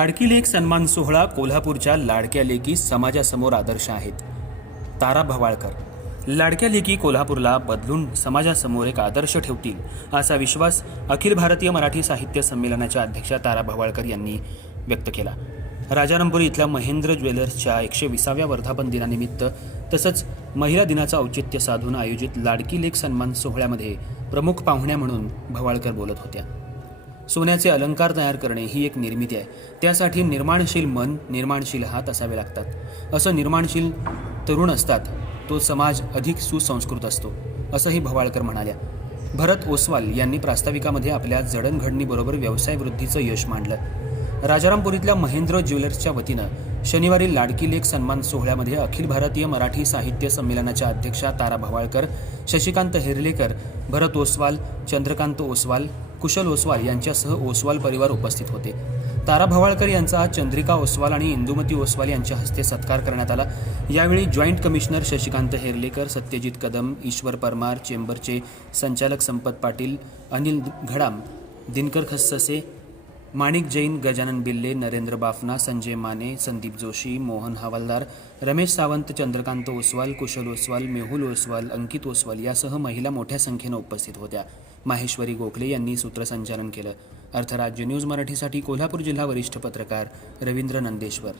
लाडकी लेक सन्मान सोहळा कोल्हापूरच्या लाडक्या लेकी समाजासमोर आदर्श आहेत. तारा भवाळकर लाडक्या लेकी कोल्हापूरला बदलून समाजासमोर एक आदर्श ठेवतील असा विश्वास अखिल भारतीय मराठी साहित्य संमेलनाच्या अध्यक्षा तारा भवाळकर यांनी व्यक्त केला. राजारामपुरी इथल्या महेंद्र ज्वेलर्सच्या 120व्या वर्धापन दिनानिमित्त तसंच महिला दिनाचं औचित्य साधून आयोजित लाडकी लेक सन्मान सोहळ्यामध्ये प्रमुख पाहुण्या म्हणून भवाळकर बोलत होत्या. सोन्याचे अलंकार तयार करणे ही एक निर्मिती आहे. त्यासाठी निर्माणशील मन, निर्माणशील हात असावे लागतात. असं निर्माणशील तरुण असतात तो समाज अधिक सुसंस्कृत असतो, असंही भवाळकर म्हणाल्या. भरत ओसवाल यांनी प्रास्ताविकामध्ये आपल्या जडणघडणीबरोबर व्यवसाय वृद्धीचं यश मांडलं. राजारामपुरीतल्या महेंद्र ज्वेलर्सच्या वतीनं शनिवारी लाडकी लेक सन्मान सोहळ्यामध्ये अखिल भारतीय मराठी साहित्य संमेलनाच्या अध्यक्षा तारा भवाळकर, शशिकांत हेर्लेकर, भरत ओसवाल, चंद्रकांत ओसवाल, कुशल ओसवाल यांच्यासह ओसवाल परिवार उपस्थित होते. तारा भवाळकर यांचा आज चंद्रिका ओसवाल आणि इंदुमती ओसवाल यांच्या हस्ते सत्कार करण्यात आला. यावेळी जॉईंट कमिशनर शशिकांत हेर्लेकर, सत्यजित कदम, ईश्वर परमार, चेंबरचे संचालक संपत पाटील, अनिल घडाम, दिनकर खस्ससे, माणिक जैन, गजानन बिल्ले, नरेंद्र बाफना, संजय माने, संदीप जोशी, मोहन हवालदार, रमेश सावंत, चंद्रकांत ओसवाल, कुशल ओसवाल, मेहुल ओसवाल, अंकित ओसवाल यासह महिला मोठ्या संख्येनं उपस्थित होत्या. माहेश्वरी गोखले यांनी सूत्रसंचालन केलं. अर्थराज्य न्यूज मराठीसाठी कोल्हापूर जिल्हा वरिष्ठ पत्रकार रवींद्र नंदेश्वर.